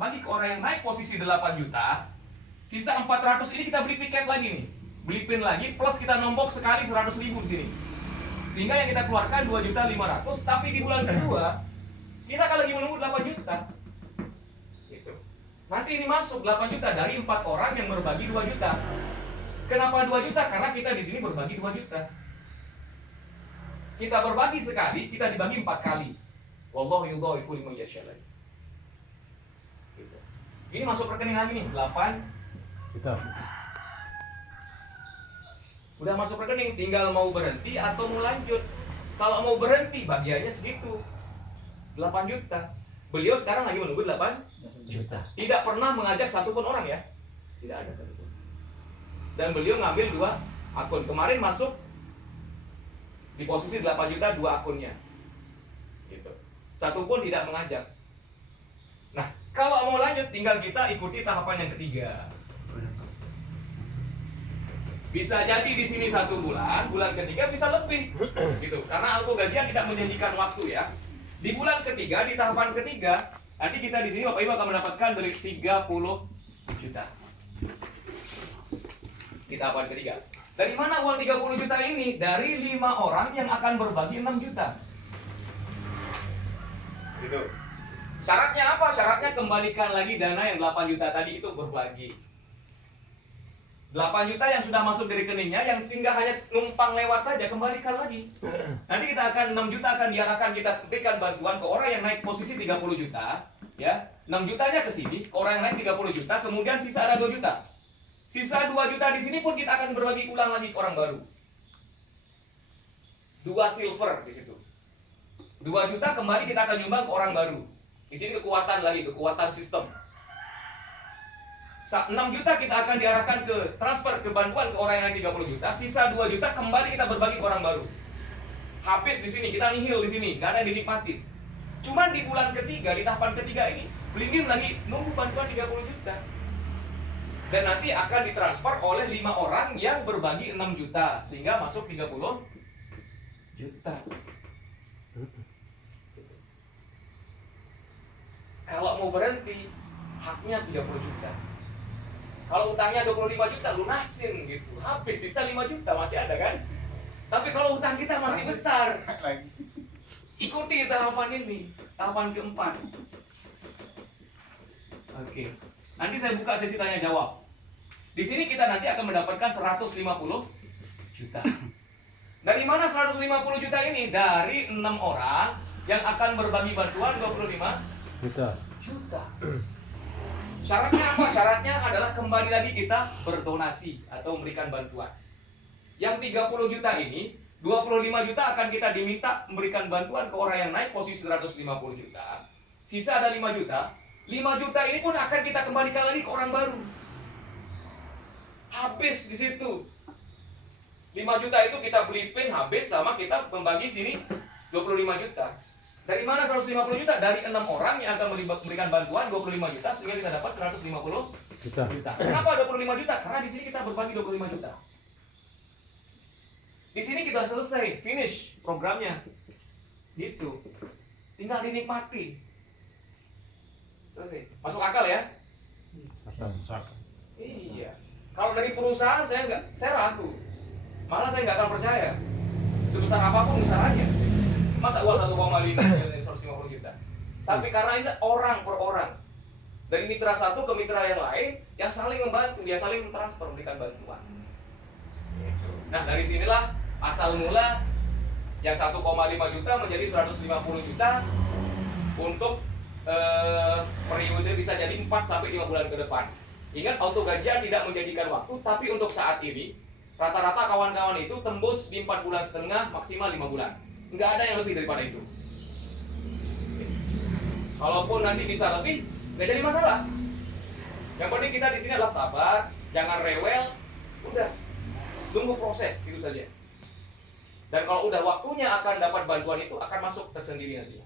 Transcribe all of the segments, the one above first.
berbagi ke orang yang naik posisi 8 juta, sisa 400 ini kita beli tiket lagi nih, beli pin lagi, plus kita nombok sekali 100.000 di sini. Sehingga yang kita keluarkan 2.500.000, tapi di bulan kedua kita akan lagi menunggu 8 juta. Gitu. Nanti ini masuk 8 juta dari 4 orang yang berbagi 2 juta. Kenapa 2 juta? Karena kita di sini berbagi 2 juta. Kita berbagi sekali, kita dibagi 4 kali. Wallahu yudhaifu liman yasha. Gitu. Ini masuk rekening lagi nih, 8 Juta. udah masuk rekening, tinggal mau berhenti atau mau lanjut. Kalau mau berhenti, bagiannya segitu, 8 juta. Beliau sekarang lagi menunggu 8 juta. Tidak pernah mengajak satupun orang ya. Tidak ada satupun. Dan beliau ngambil 2 akun. Kemarin masuk di posisi 8 juta 2 akunnya. Gitu. Satupun tidak mengajak. Nah, kalau mau lanjut tinggal kita ikuti tahapan yang ketiga. Bisa jadi di sini 1 bulan, bulan ketiga bisa lebih, gitu. Karena auto gajian tidak menjanjikan waktu ya. Di bulan ketiga, di tahapan ketiga, nanti kita di sini Bapak Ibu akan mendapatkan dari 30 juta. Di tahapan ketiga. Dari mana uang 30 juta ini? Dari 5 orang yang akan berbagi 6 juta. Gitu. Syaratnya apa? Syaratnya kembalikan lagi dana yang 8 juta tadi itu berbagi. 8 juta yang sudah masuk di rekeningnya, yang tinggal hanya numpang lewat saja, kembalikan lagi. Nanti kita akan 6 juta akan diarahkan, kita berikan bantuan ke orang yang naik posisi 30 juta, ya. 6 jutanya ke sini, ke orang yang naik 30 juta, kemudian sisa ada 2 juta. Sisa 2 juta di sini pun kita akan berbagi ulang lagi ke orang baru. 2 silver di situ. 2 juta kembali kita akan nyumbang ke orang baru. Di sini kekuatan lagi, kekuatan sistem. 6 juta kita akan diarahkan ke transfer ke bantuan ke orang yang naik 30 juta, sisa 2 juta kembali kita berbagi ke orang baru. Habis di sini, kita nihil di sini, nggak ada yang dinikmati. Cuman di bulan ketiga, di tahapan ketiga ini, Beliau lagi nunggu bantuan 30 juta. Dan nanti akan ditransfer oleh 5 orang yang berbagi 6 juta, sehingga masuk 30 juta. Kalau mau berhenti, haknya 30 juta. Kalau utangnya 25 juta, lunasin gitu. Habis, sisa 5 juta, masih ada kan? Tapi kalau utang kita masih besar, ikuti tahapan ini, tahapan keempat. Oke. Nanti saya buka sesi tanya jawab. Di sini kita nanti akan mendapatkan 150 juta. Dari mana 150 juta ini? Dari 6 orang yang akan berbagi bantuan 25 juta. Syaratnya apa? Syaratnya adalah kembali lagi kita berdonasi atau memberikan bantuan. Yang 30 juta ini, 25 juta akan kita diminta memberikan bantuan ke orang yang naik posisi 150 juta. Sisa ada 5 juta. 5 juta ini pun akan kita kembalikan lagi ke orang baru. Habis di situ. 5 juta itu kita beli pin, habis sama kita membagi sini 25 juta. Dari mana 150 juta? Dari 6 orang yang akan memberikan bantuan 25 juta sehingga kita dapat 150 juta. Kenapa 25 juta? Karena di sini kita berbagi 25 juta. Di sini kita selesai, finish programnya. Gitu. Tinggal dinikmati. Selesai. Masuk akal ya? Iya. Kalau dari perusahaan saya ragu. Malah saya nggak akan percaya. Sebesar apapun usahanya. Masa uang 1,5 miliar 150 juta. Tapi karena ini orang per orang. Dari mitra satu ke mitra yang lain yang saling membantu, dia saling mentransfer, memberikan bantuan. Nah, dari sinilah asal mula yang 1,5 juta menjadi 150 juta untuk periode bisa jadi 4 sampai 5 bulan ke depan. Ingat, auto gajian tidak menjanjikan waktu, tapi untuk saat ini rata-rata kawan-kawan itu tembus di 4 bulan setengah, maksimal 5 bulan. Nggak ada yang lebih daripada itu. Kalaupun nanti bisa lebih, nggak jadi masalah. Yang penting kita di sini adalah sabar, jangan rewel, udah tunggu proses gitu saja. Dan kalau udah waktunya akan dapat bantuan itu akan masuk tersendiri nanti.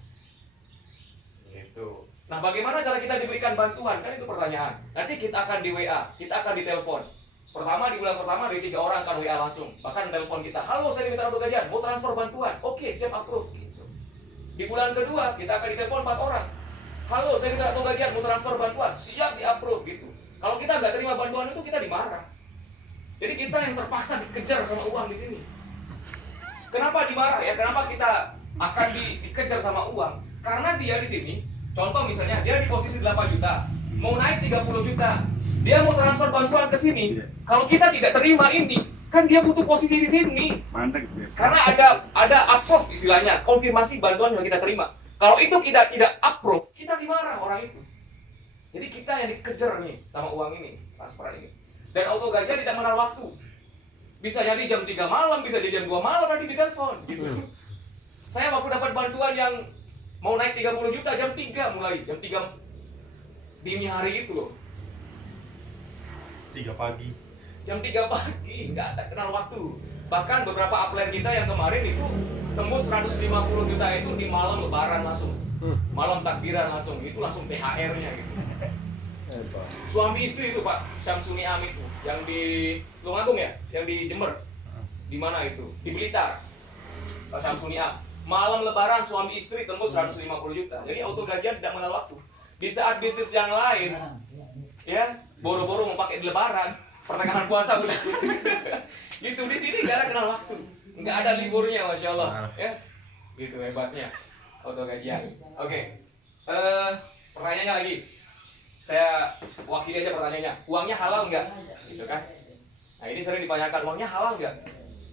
Gitu. Nah, bagaimana cara kita diberikan bantuan? Kan itu pertanyaan. Nanti kita akan di WA, kita akan ditelepon. Pertama, di bulan pertama dari 3 orang akan WA langsung. Bahkan telepon kita, halo saya diminta auto gajian, mau transfer bantuan. Oke, siap approve. Gitu. Di bulan kedua kita akan ditelepon 4 orang. halo saya minta auto gajian, mau transfer bantuan, siap di approve gitu. Kalau kita nggak terima bantuan itu kita dimarah. Jadi kita yang terpaksa dikejar sama uang di sini. Kenapa dimarah ya? Kenapa kita akan dikejar sama uang? Karena dia di sini, contoh misalnya dia di posisi 8 juta, mau naik 30 juta, dia mau transfer bantuan ke sini. Kalau kita tidak terima ini, kan dia butuh posisi di sini. Mantap. Karena ada approve istilahnya, konfirmasi bantuan yang kita terima. Kalau itu tidak approve, kita dimarah orang itu. Jadi kita yang dikejar nih sama uang ini, transferan ini. Dan auto gajian tidak mengenal waktu. Bisa jadi jam 3 malam, bisa jadi jam 2 malam nanti ditelepon gitu. Saya waktu dapat bantuan yang mau naik 30 juta jam 3 mulai, jam 3 dini hari itu loh. 3 pagi. Jam 3 pagi, nggak ada kenal waktu. Bahkan beberapa upline kita yang kemarin itu tembus 150 juta itu di malam lebaran langsung. Malam takbiran langsung, itu langsung THR-nya gitu. Suami istri itu Pak Syamsuni Amit yang di Tulungagung ya, yang di Jember. Di mana itu? Di Blitar. Pak Syamsuni Am. Malam lebaran suami istri tembus 150 juta. Jadi auto gajian tidak mengenal waktu. Di saat bisnis yang lain ya, boro-boro mau pakai di lebaran, pertengahan puasa udah. Gitu di sini nggak ada kenal waktu. Nggak ada liburnya, Masya Allah. Ya. Gitu hebatnya auto gajian. Oke. Pertanyaannya lagi. Saya wakili aja pertanyaannya. Uangnya halal nggak? Gitu kan? Nah ini sering ditanyakan, uangnya halal nggak?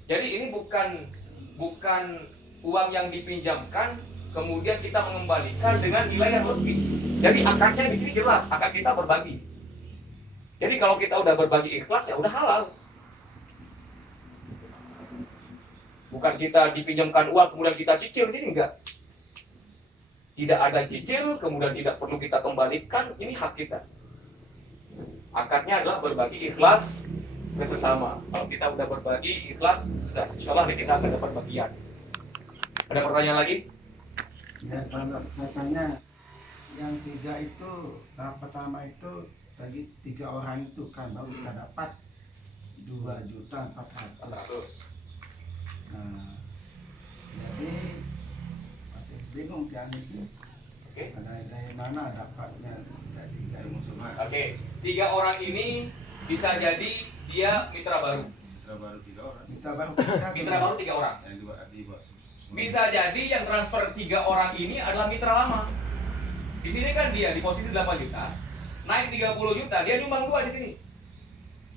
Jadi ini bukan uang yang dipinjamkan kemudian kita mengembalikan dengan nilai yang lebih. Jadi akadnya di sini jelas, akad kita berbagi. Jadi kalau kita udah berbagi ikhlas ya udah halal. Bukan kita dipinjamkan uang kemudian kita cicil, di sini enggak. Tidak ada cicil, kemudian tidak perlu kita kembalikan, ini hak kita. Akadnya adalah berbagi ikhlas ke sesama. Kalau kita udah berbagi ikhlas, sudah, insya Allah kita akan dapat bagian. Ada pertanyaan lagi? Ya, kalau saya tanya, yang 3 itu, tahap pertama itu tadi 3 orang itu kan baru kita dapat 2.400.000. Nah, jadi masih bingung kan itu. Oke. Dari mana dapatnya dari musuh? Oke, 3 orang ini bisa jadi dia mitra baru. Mitra baru 3 orang. Mitra baru 3 orang. Yang di bawah. Bisa jadi yang transfer 3 orang ini adalah mitra lama. Di sini kan dia di posisi 8 juta, naik 30 juta, dia nyumbang 2 di sini.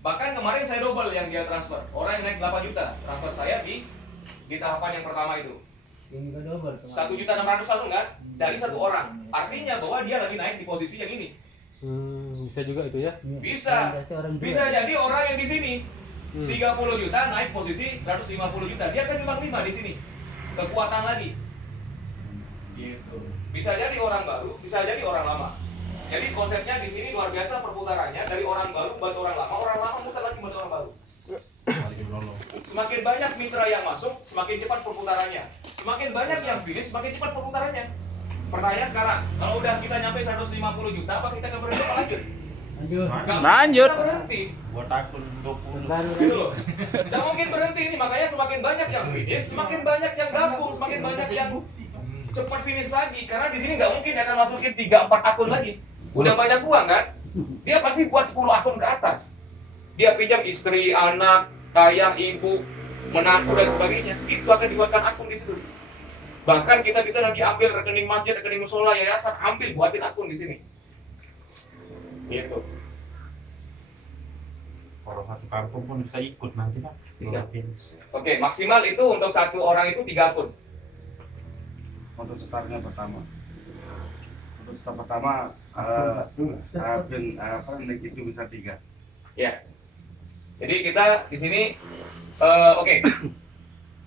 Bahkan kemarin saya double yang dia transfer. Orang yang naik 8 juta, transfer saya di tahapan yang pertama itu. 1.600.000 langsung kan? Dari 1 orang. Artinya bahwa dia lagi naik di posisi yang ini. Bisa juga itu ya? Bisa. Bisa jadi orang yang di sini 30 juta naik posisi 150 juta. Dia kan nyumbang 5 di sini. Kekuatan lagi. Gitu. Bisa jadi orang baru, bisa jadi orang lama. Jadi konsepnya di sini luar biasa perputarannya dari orang baru buat orang lama muter lagi buat orang baru. Semakin banyak mitra yang masuk, semakin cepat perputarannya. Semakin banyak yang finish, semakin cepat perputarannya. Pertanyaan sekarang, kalau udah kita nyampe 150 juta, apa kita nggak berhenti apa lanjut? Lanjut. Kita berhenti. Buat akun 20. Gitu loh. Nggak mungkin berhenti ini, makanya semakin banyak yang finish, semakin banyak yang gabung, semakin banyak yang cepat finish lagi. Karena di sini nggak mungkin dia akan masukin 3-4 akun lagi. Udah banyak uang kan? Dia pasti buat 10 akun ke atas. Dia pinjam istri, anak, ayah, ibu, menantu dan sebagainya. Itu akan dibuatkan akun di situ. Bahkan kita bisa lagi ambil rekening masjid, rekening musola, yayasan, ambil buatin akun di sini. Gitu. Kalau satu kampung pun bisa ikut nanti Pak. Bisa. Oke, maksimal itu untuk 1 orang itu 3 akun. Untuk startnya pertama. Untuk start pertama naik itu bisa 3. Ya. Jadi kita di sini oke.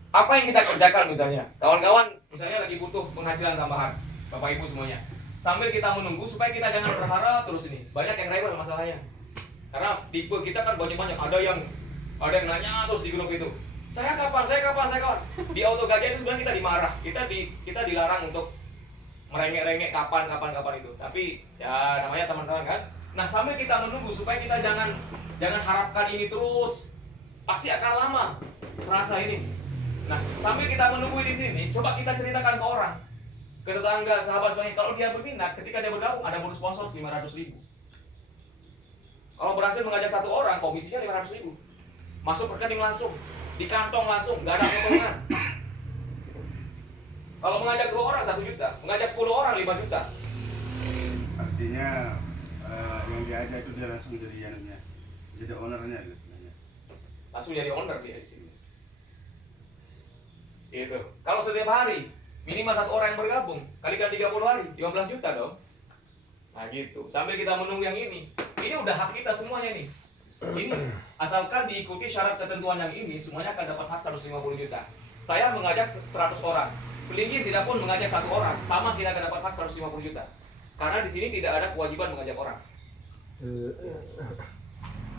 Apa yang kita kerjakan misalnya? Kawan-kawan misalnya lagi butuh penghasilan tambahan, Bapak Ibu semuanya. Sambil kita menunggu supaya kita jangan berharap terus ini. Banyak yang rewel masalahnya. Karena tipe kita kan banyak-banyak, ada yang nanya terus di grup itu. Saya kapan? Di auto gajian itu sebenarnya kita dimarah. Kita dilarang untuk merengek-rengek kapan itu. Tapi ya namanya teman-teman kan. Nah, sambil kita menunggu supaya kita jangan harapkan ini terus, pasti akan lama terasa ini. Nah, sambil kita menunggu di sini, coba kita ceritakan ke orang. ke tetangga, sahabat semuanya. Kalau dia berminat, ketika dia bergabung ada bonus sponsor 500.000. Kalau berhasil mengajak satu orang, komisinya 500.000. Masuk rekening langsung, di kantong langsung, nggak ada potongan. Kalau mengajak 2 orang 1 juta, mengajak 10 orang 5 juta. Artinya yang diajak itu dia langsung jadi anunya, jadi ownernya istilahnya. Langsung jadi owner dia di sini. Itu. Kalau setiap hari minimal 1 orang yang bergabung, kalikan 30 hari, 15 juta dong. Nah gitu. Sambil kita menunggu yang ini. Ini udah hak kita semuanya nih. Ini asalkan diikuti syarat ketentuan yang ini, semuanya akan dapat hak 150 juta. Saya mengajak 100 orang. Pelingin tidak pun mengajak 1 orang, sama kita akan dapat hak 150 juta. Karena di sini tidak ada kewajiban mengajak orang.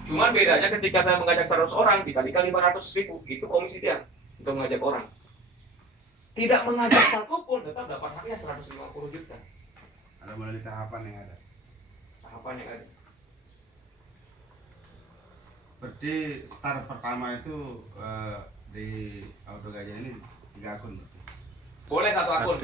Cuman bedanya ketika saya mengajak 100 orang dikalikan 500.000, itu komisi dia untuk mengajak orang. Tidak mengajak satu pun tetap dapat haknya 150 juta. Ada melalui tahapan yang ada. Tahapan yang ada. Berarti start pertama itu di Auto Gajah ini 3 akun berarti. Boleh 1 akun.